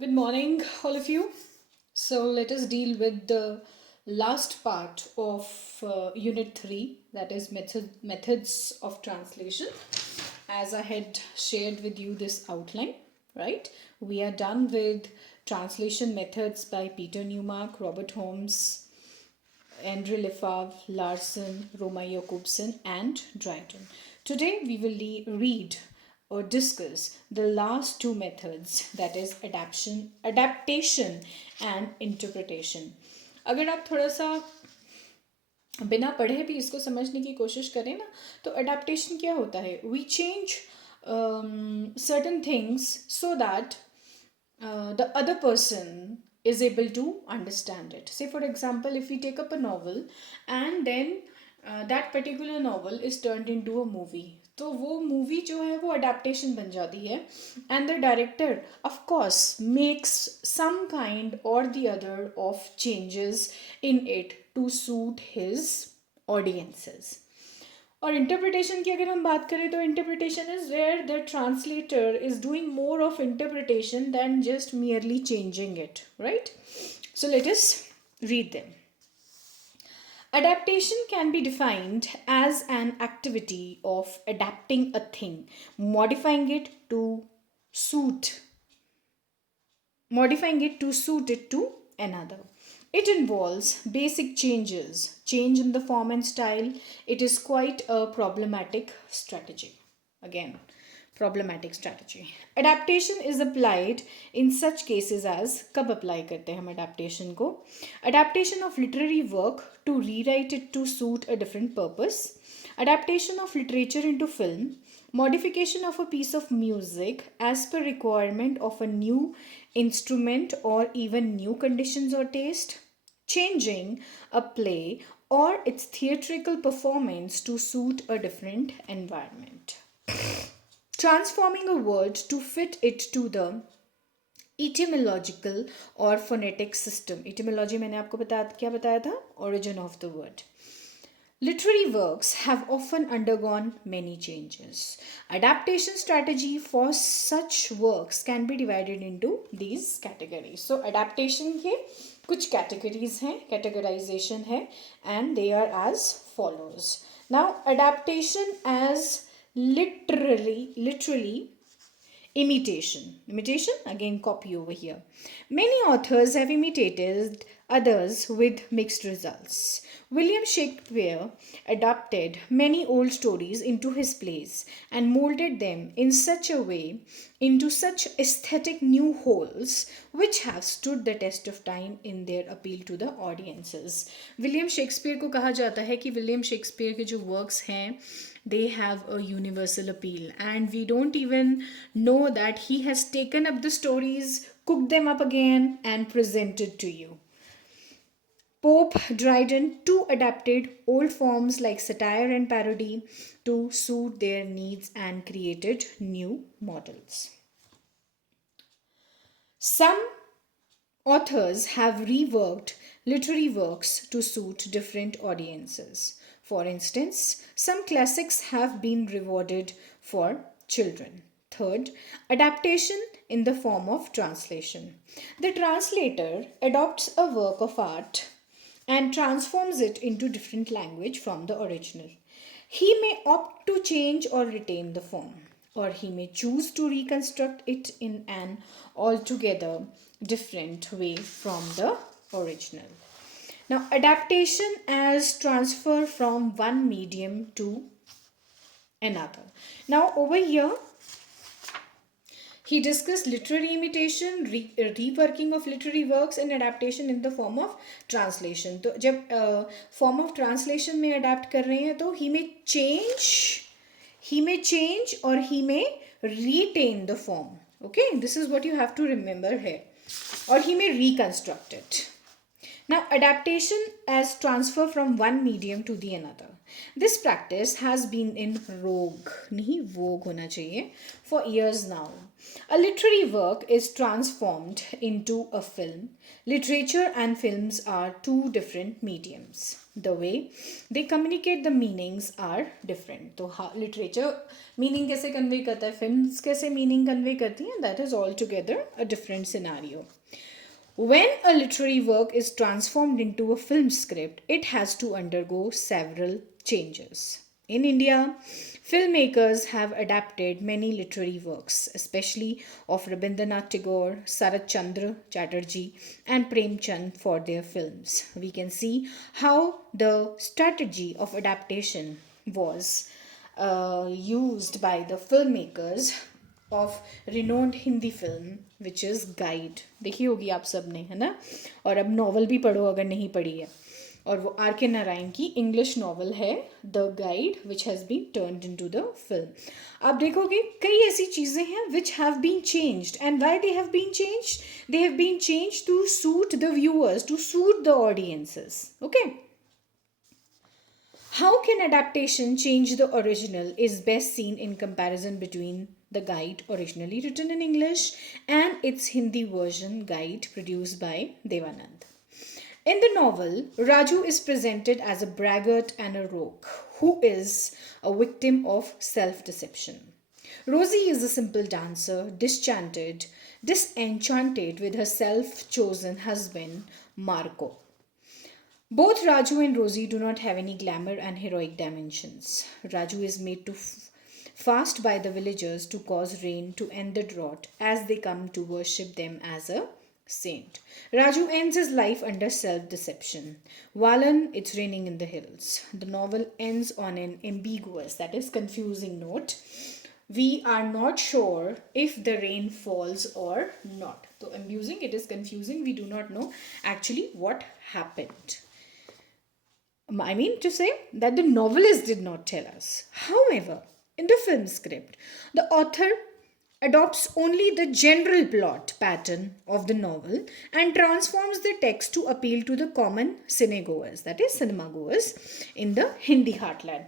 Good morning, all of you. So, let us deal with the last part of Unit 3, that is methods of translation. As I had shared with you this outline, right? We are done with translation methods by Peter Newmark, Robert Holmes, Andre Lefebvre, Larson, Roma Jakobsen, and Dryden. Today we will read or discuss the last two methods, that is adaptation and interpretation. अगर आप थोड़ा सा बिना पढ़े भी इसको समझने की कोशिश करें ना, तो अडेप्टेशन क्या होता है? We change certain things so that the other person is able to understand it. Say, for example, if we take up a novel and then that particular novel is turned into a movie, तो वो movie जो है वो adaptation बन जाती है and the director of course makes some kind or the other of changes in it to suit his audiences. और interpretation की अगर हम बात करें तो interpretation is where the translator is doing more of interpretation than just merely changing it, right? So let us read them. Adaptation can be defined as an activity of adapting a thing, modifying it to suit it to another. It involves basic changes, change in the form and style. It is quite a problematic strategy. Again, problematic strategy. Adaptation is applied in such cases as, कब apply करते हैं हम adaptation को? Adaptation of literary work to rewrite it to suit a different purpose. Adaptation of literature into film. Modification of a piece of music as per requirement of a new instrument or even new conditions or taste. Changing a play or its theatrical performance to suit a different environment. Transforming a word to fit it to the etymological or phonetic system. Etymology मैंने आपको क्या बताया था? Origin of the word. Literary works have often undergone many changes. Adaptation strategy for such works can be divided into these categories. So adaptation के कुछ categories हैं, categorization है, and they are as follows. Now adaptation as literally imitation again, copy over here. Many authors have imitated others with mixed results. William Shakespeare adapted many old stories into his plays and molded them in such a way into such aesthetic new wholes which have stood the test of time in their appeal to the audiences. William Shakespeare को कहा जाता है कि William Shakespeare के जो works हैं they have a universal appeal, and we don't even know that he has taken up the stories, cooked them up again, and presented to you. Pope Dryden too adapted old forms like satire and parody to suit their needs and created new models. Some authors have reworked literary works to suit different audiences. For instance, some classics have been rewarded for children. Third, adaptation in the form of translation. The translator adopts a work of art and transforms it into different language from the original. He may opt to change or retain the form, or he may choose to reconstruct it in an altogether different way from the original. Now, adaptation as transfer from one medium to another. Now, over here, he discussed literary imitation, reworking of literary works, and adaptation in the form of translation. तो जब form of translation में adapt कर रहे हैं तो he may change or he may retain the form. Okay, this is what you have to remember here. Or he may reconstruct it. Now, adaptation as transfer from one medium to the another. This practice has been in vogue, नहीं vogue होना चाहिए, for years now. A literary work is transformed into a film. Literature and films are two different mediums. The way they communicate the meanings are different. तो हाँ literature meaning कैसे convey करता है, films कैसे meaning convey करती हैं, that is altogether a different scenario. When a literary work is transformed into a film script, it has to undergo several changes. In India, filmmakers have adapted many literary works, especially of Rabindranath Tagore, Sarat Chandra Chatterjee, and Prem Chand for their films. We can see how the strategy of adaptation was used by the filmmakers of renowned Hindi film which is guide. देखी होगी आप सब ने, है ना. और अब novel भी पढ़ो अगर नहीं पढ़ी है. और वो आर के नारायण की इंग्लिश नॉवल है the guide which has been turned into the film. आप देखोगे कई ऐसी चीज़ें हैं which have been changed. And why they have been changed? They have been changed to suit the viewers, to suit the audiences. Okay. How can adaptation change the original is best seen in comparison between the guide originally written in English and its Hindi version guide produced by Devanand. In the novel, Raju is presented as a braggart and a rogue who is a victim of self-deception. Rosie is a simple dancer, disenchanted with her self-chosen husband, Marco. Both Raju and Rosie do not have any glamour and heroic dimensions. Raju is made to fast by the villagers to cause rain to end the drought as they come to worship them as a saint. Raju ends his life under self-deception. Valan, it's raining in the hills. The novel ends on an ambiguous, that is confusing note. We are not sure if the rain falls or not. So amusing, it is confusing. We do not know actually what happened. I mean to say that the novelist did not tell us. However, in the film script, the author adopts only the general plot pattern of the novel and transforms the text to appeal to the common cinegoers, that is cinema goers, in the Hindi heartland.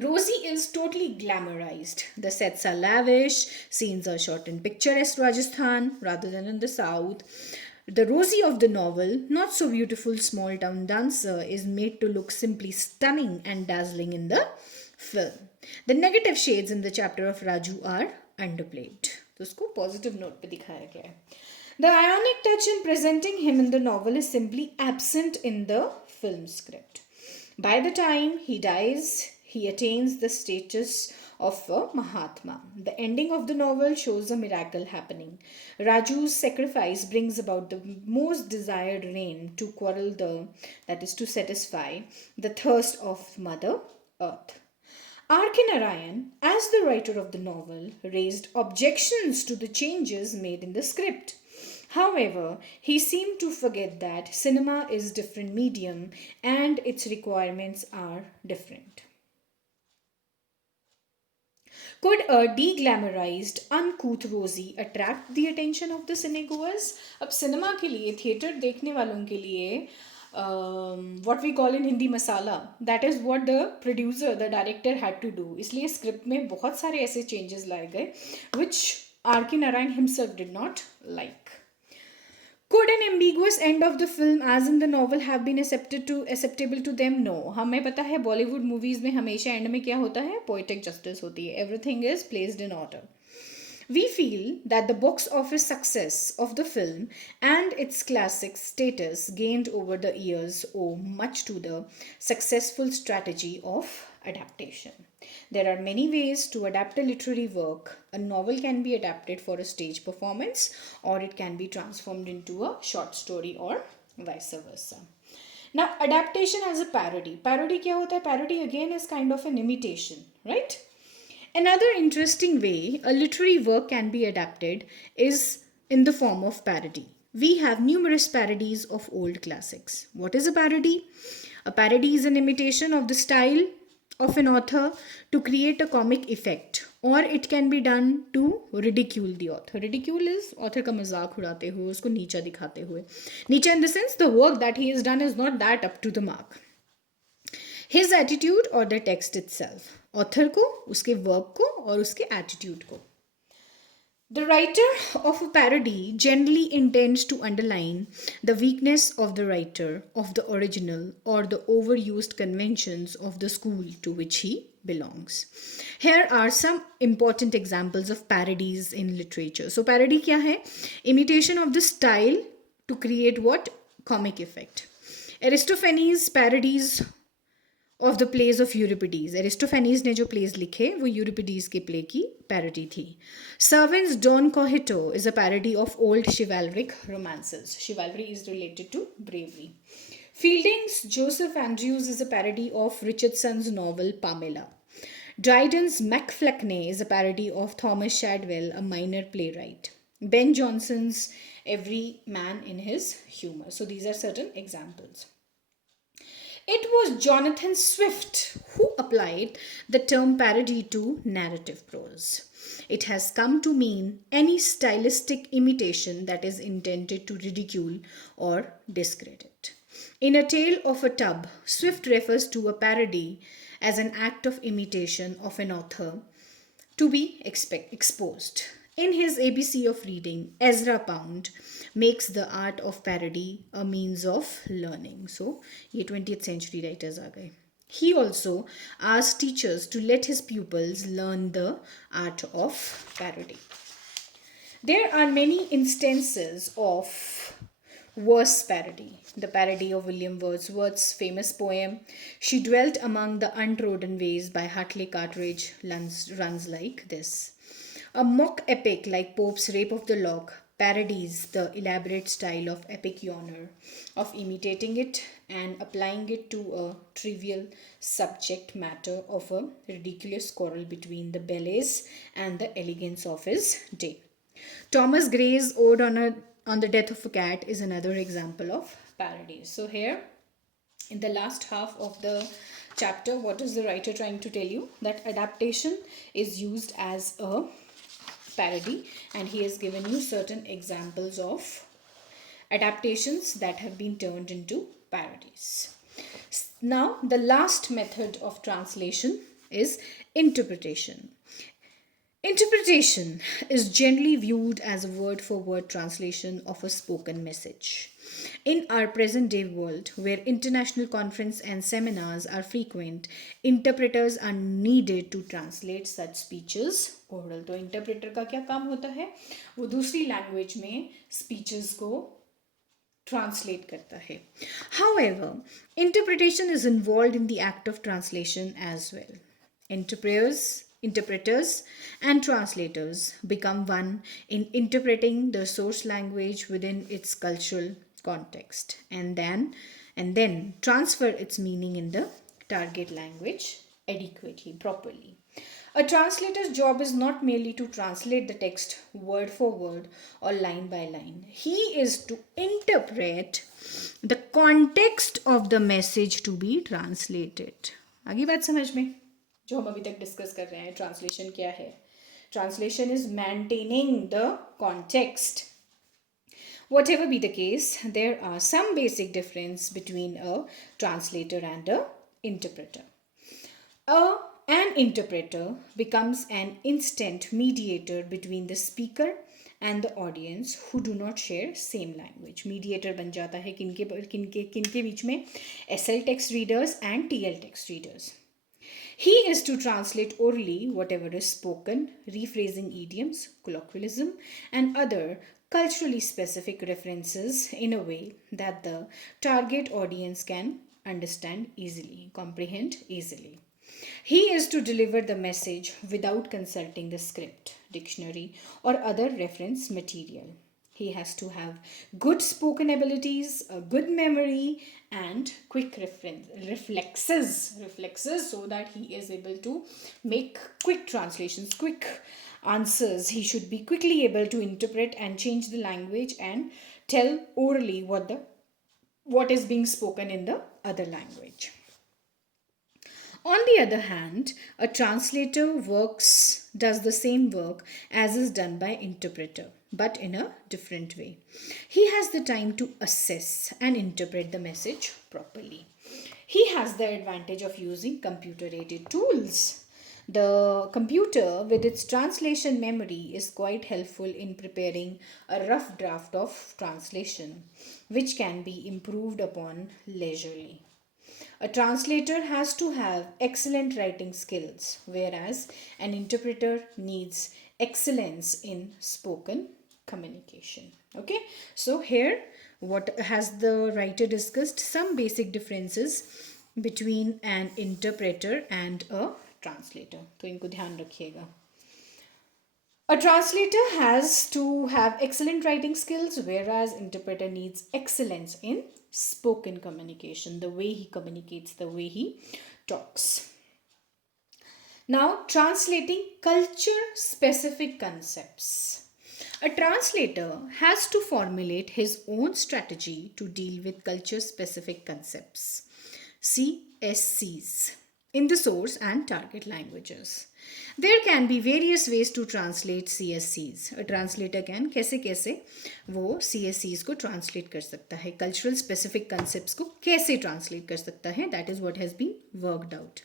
Rosie is totally glamorized. The sets are lavish, scenes are shot in picturesque Rajasthan rather than in the south. The Rosie of the novel, not so beautiful small town dancer, is made to look simply stunning and dazzling in the film. The negative shades in the chapter of Raju are underplayed. तो उसको positive note पे दिखाया गया है. The ionic touch in presenting him in the novel is simply absent in the film script. By the time he dies, he attains the status of a Mahatma. The ending of the novel shows a miracle happening. Raju's sacrifice brings about the most desired rain to that is to satisfy the thirst of Mother Earth. R.K. Narayan, as the writer of the novel, raised objections to the changes made in the script. However, he seemed to forget that cinema is a different medium and its requirements are different. Could a deglamorized, uncouth Rosie attract the attention of the cinegoers? अब cinema के लिए, theatre देखने वालों के लिए, what we call in Hindi masala, that is what the producer, the director had to do. इसलिए script में बहुत सारे ऐसे changes लाए गए which R.K. Narayan himself did not like. Could an ambiguous end of the film as in the novel have been acceptable to them? No. हमें पता है बॉलीवुड मूवीज़ में हमेशा एंड में क्या होता है, पोएटिक जस्टिस होती है. Everything is placed in order. We feel that the box office success of the film and its classic status gained over the years owe much to the successful strategy of adaptation. There are many ways to adapt a literary work. A novel can be adapted for a stage performance or it can be transformed into a short story or vice versa. Now, adaptation as a parody. Parody क्या होता है? Parody again is kind of an imitation, right? Another interesting way a literary work can be adapted is in the form of parody. We have numerous parodies of old classics. What is a parody? A parody is an imitation of the style of an author to create a comic effect, or it can be done to ridicule the author. Ridicule is author का मजाक उड़ाते हुए, उसको नीचा दिखाते हुए. नीचा in the sense the work that he has done is not that up to the mark. His attitude or the text itself. Author को, उसके वर्क को और उसके एटीट्यूड को. The writer of a parody generally intends to underline the weakness of the writer of the original or the overused conventions of the school to which he belongs. Here are some important examples of parodies in literature. So parody क्या है? Imitation of the style to create what? Comic effect. Aristophanes parodies of the plays of Euripides Aristophanes ने जो pledge लिखे वो यूरिपिडीज के play की parody थी Cervantes Don Quixote is a parody of old chivalric romances chivalry is related to bravery Fielding's Joseph Andrews is a parody of Richardson's novel Pamela Dryden's Macfleckney is a parody of Thomas Shadwell, a minor playwright. Ben Jonson's Every Man in His Humor. So these are certain examples. It was Jonathan Swift who applied the term parody to narrative prose. It has come to mean any stylistic imitation that is intended to ridicule or discredit. In A Tale of a Tub, Swift refers to a parody as an act of imitation of an author to be exposed. In his ABC of Reading, Ezra Pound makes the art of parody a means of learning. So, ये 20th century writers आ गए. He also asked teachers to let his pupils learn the art of parody. There are many instances of verse parody. The parody of William Wordsworth's famous poem, She Dwelt Among the Untrodden Ways by Hartley Cartridge runs like this. A mock epic like Pope's Rape of the Lock parodies the elaborate style of epic yawner, of imitating it and applying it to a trivial subject matter of a ridiculous quarrel between the belles and the elegance of his day. Thomas Gray's Ode on the Death of a Cat is another example of parody. So here, in the last half of the chapter, what is the writer trying to tell you? That adaptation is used as a parody, and he has given you certain examples of adaptations that have been turned into parodies. Now, the last method of translation is interpretation. Interpretation is generally viewed as a word for word translation of a spoken message. In our present day world, where international conferences and seminars are frequent, interpreters are needed to translate such speeches oral. तो interpreter का क्या काम होता है? वो दूसरी language में speeches को translate करता है. However, interpretation is involved in the act of translation as well. Interpreters and translators become one in interpreting the source language within its cultural context and then transfer its meaning in the target language adequately, properly. A translator's job is not merely to translate the text word for word or line by line. He is to interpret the context of the message to be translated. आगे बात समझ में? जो हम अभी तक discuss कर रहे हैं ट्रांसलेशन क्या है translation is maintaining the context whatever be the case there are some basic difference between a translator and a interpreter an interpreter becomes an instant mediator between the speaker and the audience who do not share same language mediator बन जाता है किनके बीच में SL text readers and TL text readers. He is to translate orally whatever is spoken, rephrasing idioms, colloquialism, and other culturally specific references in a way that the target audience can understand easily, comprehend easily. He is to deliver the message without consulting the script, dictionary, or other reference material. He has to have good spoken abilities, a good memory, and quick reflexes so that he is able to make quick translations, quick answers. He should be quickly able to interpret and change the language and tell orally what is being spoken in the other language. On the other hand, a translator does the same work as is done by interpreter, but in a different way. He has the time to assess and interpret the message properly. He has the advantage of using computer-aided tools. The computer, with its translation memory, is quite helpful in preparing a rough draft of translation, which can be improved upon leisurely. A translator has to have excellent writing skills, whereas an interpreter needs excellence in spoken communication. Okay, so here what has the writer discussed? Some basic differences between an interpreter and a translator. तो इनको ध्यान रखिएगा. A translator has to have excellent writing skills, whereas interpreter needs excellence in spoken communication, the way he communicates, the way he talks. Now, translating culture specific concepts. A translator has to formulate his own strategy to deal with culture specific concepts, CSCs, in the source and target languages. There can be various ways to translate CSCs. A translator can कैसे वो CSCs को translate कर सकता है, cultural specific concepts को कैसे translate कर सकता है, that is what has been worked out.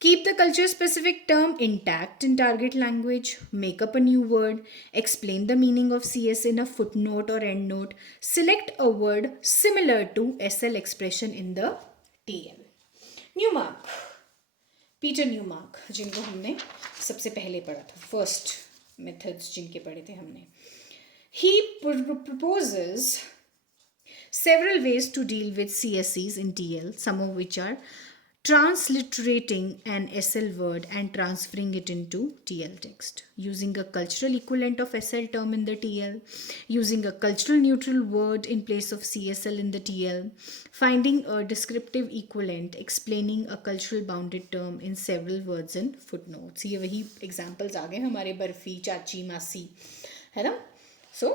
Keep the culture specific term intact in target language, make up a new word, explain the meaning of CS in a footnote or endnote, select a word similar to SL expression in the TL. Newmark, Peter Newmark, जिनको हमने सबसे पहले पढ़ा था, first methods जिनके पढ़े थे हमने. He proposes several ways to deal with CSCs in TL, some of which are transliterating an SL word and transferring it into TL text, using a cultural equivalent of SL term in the TL, using a cultural neutral word in place of CSL in the TL, finding a descriptive equivalent, explaining a cultural bounded term in several words and footnotes. ये वही examples आ गए हमारे बर्फी, चाची, मासी, है ना? So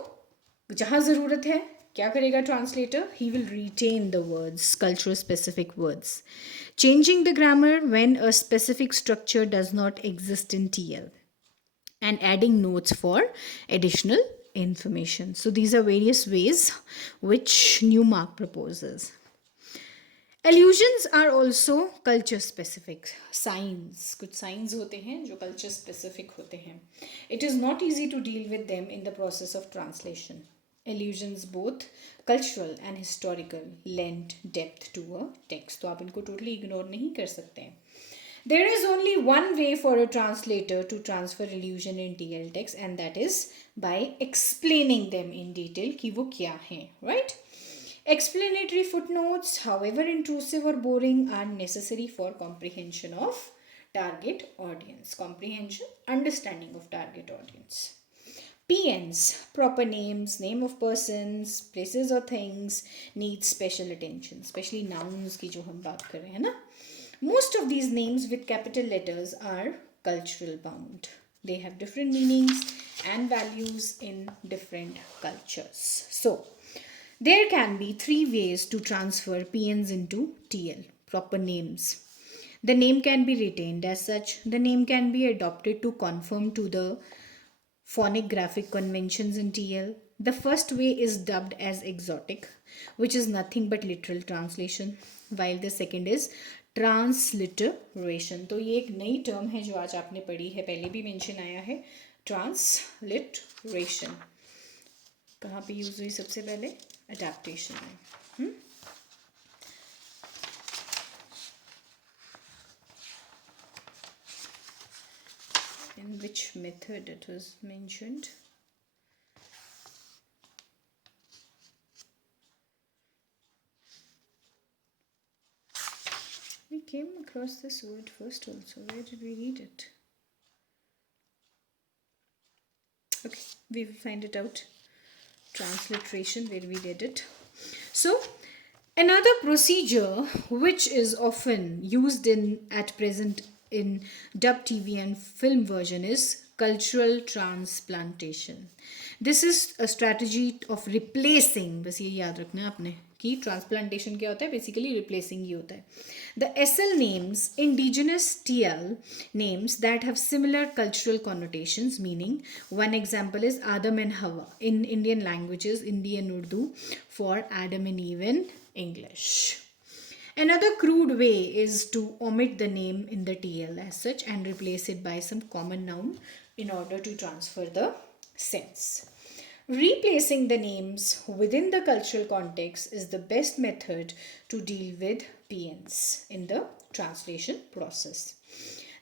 जहाँ ज़रूरत है क्या करेगा translator? He will retain the words, cultural specific words. Changing the grammar when a specific structure does not exist in TL, and adding notes for additional information. So these are various ways which Newmark proposes. Allusions are also culture specific. Signs, कुछ signs होते हैं जो culture specific होते हैं. It is not easy to deal with them in the process of translation. Allusions both cultural and historical lend depth to a text. तो आप इनको totally ignore नहीं कर सकते हैं. There is only one way for a translator to transfer allusion in TL text, and that is by explaining them in detail कि वो क्या हैं, right? Explanatory footnotes, however intrusive or boring, are necessary for comprehension of target audience. Comprehension, understanding of target audience. PNs, proper names, name of persons, places or things, need special attention, especially nouns की जो हम बात कर रहे हैं ना. Most of these names with capital letters are cultural bound. They have different meanings and values in different cultures. So, there can be three ways to transfer PNs into TL, proper names. The name can be retained as such. The name can be adopted to conform to the phonic graphic conventions in TL. The first way is dubbed as exotic, which is nothing but literal translation, while the second is transliteration. तो ये एक नई term है जो आज आपने पढ़ी है, पहले भी मेंशन आया है, ट्रांसलिटरेशन. कहाँ पे यूज हुई सबसे पहले? अडेप्टेशन में. In which method it was mentioned? We came across this word first also. Where did we read it? Okay, we will find it out. Transliteration, where we did it. So, another procedure which is often used at present in dub TV and film version is cultural transplantation. This is a strategy of replacing, बस ये याद रखना है आपने कि transplantation क्या होता है, बेसिकली रिप्लेसिंग ही होता है. The SL names, indigenous TL names that have similar cultural connotations, meaning one example is Adam and Hawa in Indian languages, Indian Urdu, for Adam and Eve in English. Another crude way is to omit the name in the TL as such and replace it by some common noun in order to transfer the sense. Replacing the names within the cultural context is the best method to deal with PNs in the translation process.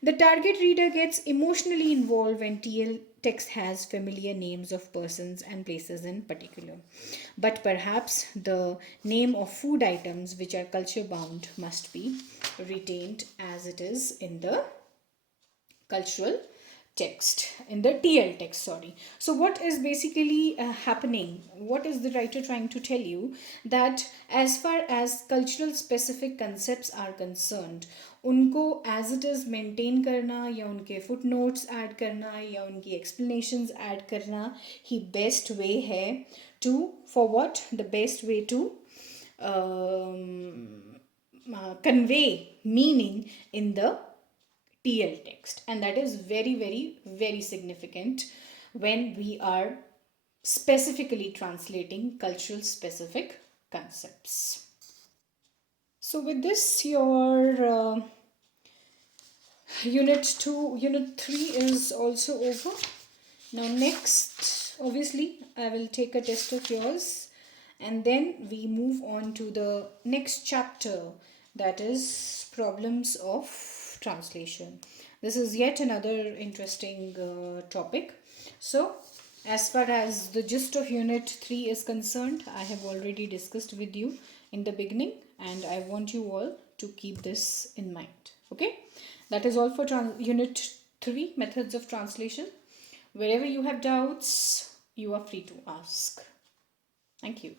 The target reader gets emotionally involved when TL text has familiar names of persons and places in particular. But perhaps the name of food items which are culture bound must be retained as it is in the cultural text, in the TL text, sorry. So what is basically happening, what is the writer trying to tell you, that as far as cultural specific concepts are concerned, उनको as it is maintain करना या उनके footnotes add करना या उनकी explanations add करना ही best way है to, for what, the best way to convey meaning in the TL text. And that is very, very, very significant when we are specifically translating cultural specific concepts. So with this, your unit 3 is also over. Now next, obviously, I will take a test of yours and then we move on to the next chapter, that is problems of translation. This is yet another interesting topic. So as far as the gist of unit 3 is concerned, I have already discussed with you in the beginning and I want you all to keep this in mind. Okay, that is all for unit 3, methods of translation. Wherever you have doubts, you are free to ask. Thank you.